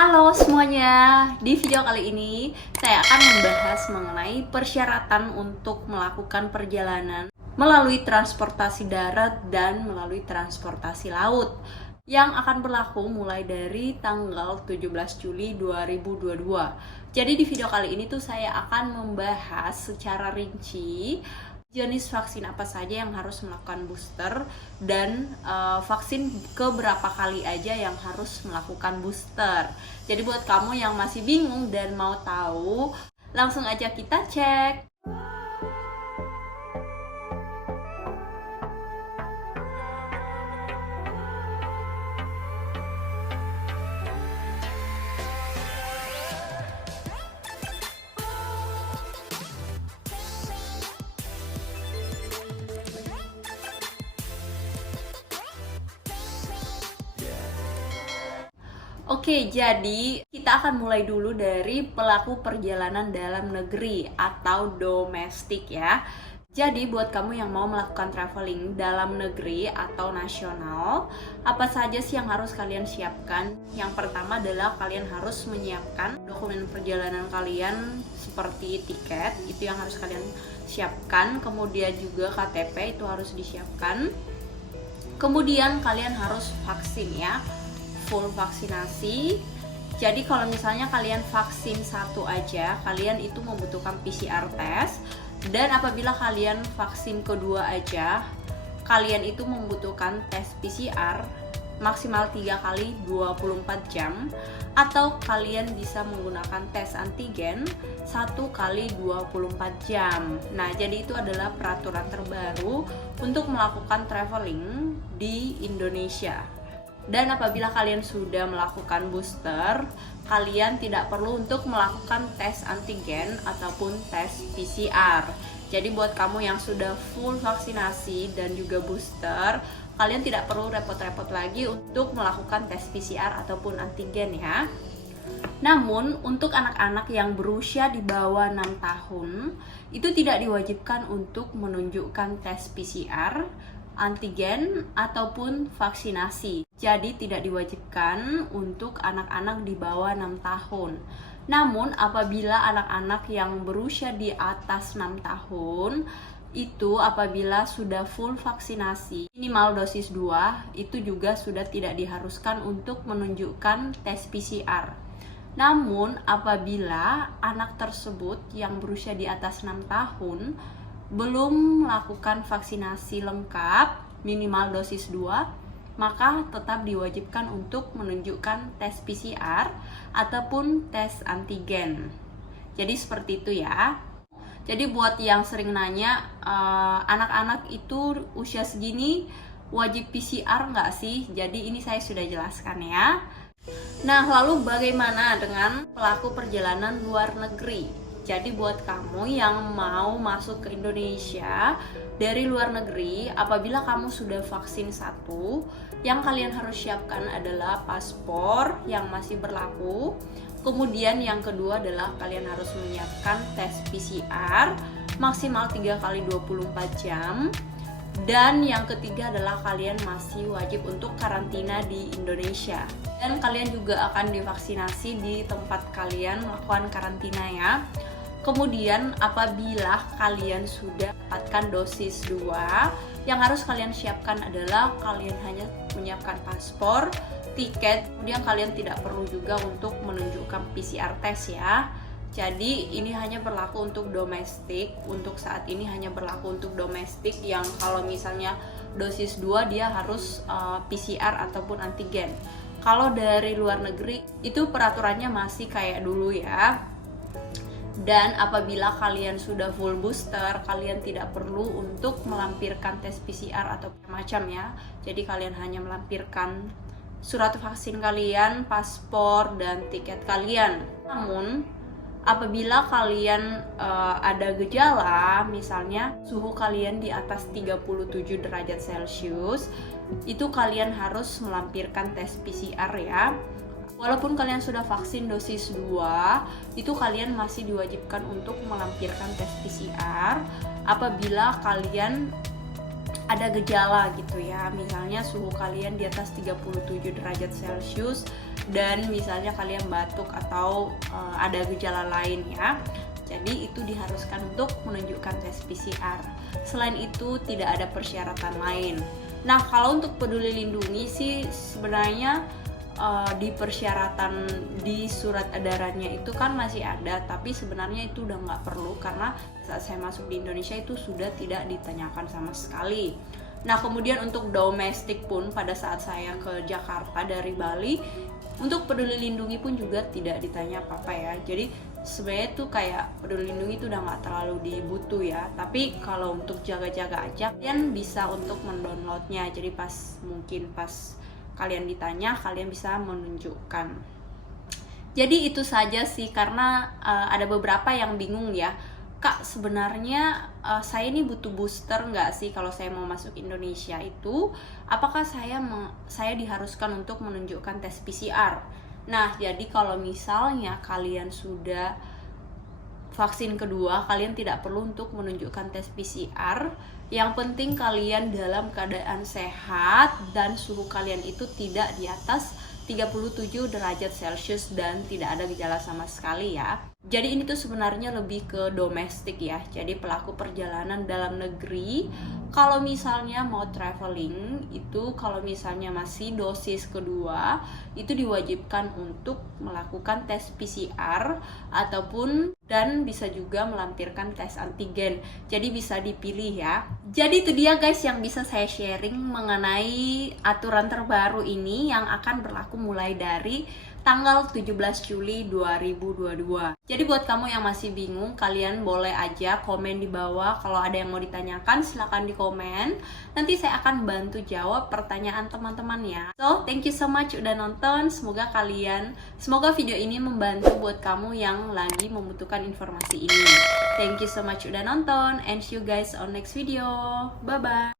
Halo semuanya, di video kali ini saya akan membahas mengenai persyaratan untuk melakukan perjalanan melalui transportasi darat dan melalui transportasi laut yang akan berlaku mulai dari tanggal 17 Juli 2022. Jadi di video kali ini tuh saya akan membahas secara rinci jenis vaksin apa saja yang harus melakukan booster dan vaksin keberapa kali aja yang harus melakukan booster. Jadi buat kamu yang masih bingung dan mau tahu, langsung aja kita cek. Oke, jadi kita akan mulai dulu dari pelaku perjalanan dalam negeri atau domestik ya. Jadi buat kamu yang mau melakukan traveling dalam negeri atau nasional, apa saja sih yang harus kalian siapkan? Yang pertama adalah kalian harus menyiapkan dokumen perjalanan kalian seperti tiket, itu yang harus kalian siapkan. Kemudian juga KTP itu harus disiapkan. Kemudian kalian harus vaksin ya, full vaksinasi. Jadi kalau misalnya kalian vaksin satu aja, kalian itu membutuhkan PCR test. Dan apabila kalian vaksin kedua aja, kalian itu membutuhkan tes PCR maksimal 3 kali 24 jam. Atau kalian bisa menggunakan tes antigen 1 kali 24 jam. Nah, jadi itu adalah peraturan terbaru untuk melakukan traveling di Indonesia. Dan apabila kalian sudah melakukan booster, kalian tidak perlu untuk melakukan tes antigen ataupun tes PCR. Jadi buat kamu yang sudah full vaksinasi dan juga booster, kalian tidak perlu repot-repot lagi untuk melakukan tes PCR ataupun antigen ya. Namun untuk anak-anak yang berusia di bawah 6 tahun, itu tidak diwajibkan untuk menunjukkan tes PCR, antigen ataupun vaksinasi. Jadi tidak diwajibkan untuk anak-anak di bawah 6 tahun. Namun apabila anak-anak yang berusia di atas 6 tahun itu apabila sudah full vaksinasi minimal dosis 2, itu juga sudah tidak diharuskan untuk menunjukkan tes PCR. Namun apabila anak tersebut yang berusia di atas 6 tahun belum melakukan vaksinasi lengkap minimal dosis 2, maka tetap diwajibkan untuk menunjukkan tes PCR ataupun tes antigen. Jadi seperti itu ya. Jadi buat yang sering nanya, anak-anak itu usia segini wajib PCR nggak sih? Jadi ini saya sudah jelaskan ya. Nah, lalu bagaimana dengan pelaku perjalanan luar negeri? Jadi buat kamu yang mau masuk ke Indonesia dari luar negeri, apabila kamu sudah vaksin satu, yang kalian harus siapkan adalah paspor yang masih berlaku. Kemudian yang kedua adalah kalian harus menyiapkan tes PCR maksimal 3 kali 24 jam. Dan yang ketiga adalah kalian masih wajib untuk karantina di Indonesia. Dan kalian juga akan divaksinasi di tempat kalian melakukan karantina ya. Kemudian apabila kalian sudah dapatkan dosis 2, yang harus kalian siapkan adalah kalian hanya menyiapkan paspor, tiket, kemudian kalian tidak perlu juga untuk menunjukkan PCR test ya. Jadi ini hanya berlaku untuk domestik, untuk saat ini hanya berlaku untuk domestik yang kalau misalnya dosis 2 dia harus PCR ataupun antigen. Kalau dari luar negeri itu peraturannya masih kayak dulu ya. Dan apabila kalian sudah full booster, kalian tidak perlu untuk melampirkan tes PCR atau macam ya. Jadi kalian hanya melampirkan surat vaksin kalian, paspor, dan tiket kalian. Namun apabila kalian ada gejala, misalnya suhu kalian di atas 37 derajat Celcius, itu kalian harus melampirkan tes PCR ya. Walaupun kalian sudah vaksin dosis 2, itu kalian masih diwajibkan untuk melampirkan tes PCR apabila kalian ada gejala gitu ya. Misalnya suhu kalian di atas 37 derajat Celcius dan misalnya kalian batuk atau ada gejala lain ya. Jadi itu diharuskan untuk menunjukkan tes PCR. Selain itu tidak ada persyaratan lain. Nah, kalau untuk Peduli Lindungi sih sebenarnya di persyaratan di surat edarannya itu kan masih ada, tapi sebenarnya itu udah nggak perlu karena saat saya masuk di Indonesia itu sudah tidak ditanyakan sama sekali. Nah, kemudian untuk domestik pun pada saat saya ke Jakarta dari Bali, untuk Peduli Lindungi pun juga tidak ditanya apa-apa ya. Jadi sebenarnya tuh kayak Peduli Lindungi itu udah nggak terlalu dibutuh ya. Tapi kalau untuk jaga-jaga aja, kalian bisa untuk mendownloadnya. Jadi mungkin pas kalian ditanya, kalian bisa menunjukkan. Jadi itu saja sih, karena ada beberapa yang bingung ya, Kak sebenarnya saya ini butuh booster nggak sih kalau saya mau masuk Indonesia itu? Apakah saya diharuskan untuk menunjukkan tes PCR? Nah, jadi kalau misalnya kalian sudah vaksin kedua, kalian tidak perlu untuk menunjukkan tes PCR. Yang penting kalian dalam keadaan sehat dan suhu kalian itu tidak di atas 37 derajat Celcius dan tidak ada gejala sama sekali ya. Jadi ini tuh sebenarnya lebih ke domestik ya. Jadi pelaku perjalanan dalam negeri, kalau misalnya mau traveling itu, kalau misalnya masih dosis kedua, itu diwajibkan untuk melakukan tes PCR ataupun dan bisa juga melampirkan tes antigen. Jadi bisa dipilih ya. Jadi itu dia guys yang bisa saya sharing mengenai aturan terbaru ini yang akan berlaku mulai dari tanggal 17 Juli 2022. Jadi buat kamu yang masih bingung, kalian boleh aja komen di bawah. Kalau ada yang mau ditanyakan, silahkan di komen. Nanti saya akan bantu jawab pertanyaan teman-teman ya. So, thank you so much udah nonton. Semoga video ini membantu buat kamu yang lagi membutuhkan informasi ini. Thank you so much udah nonton and see you guys on next video. Bye-bye.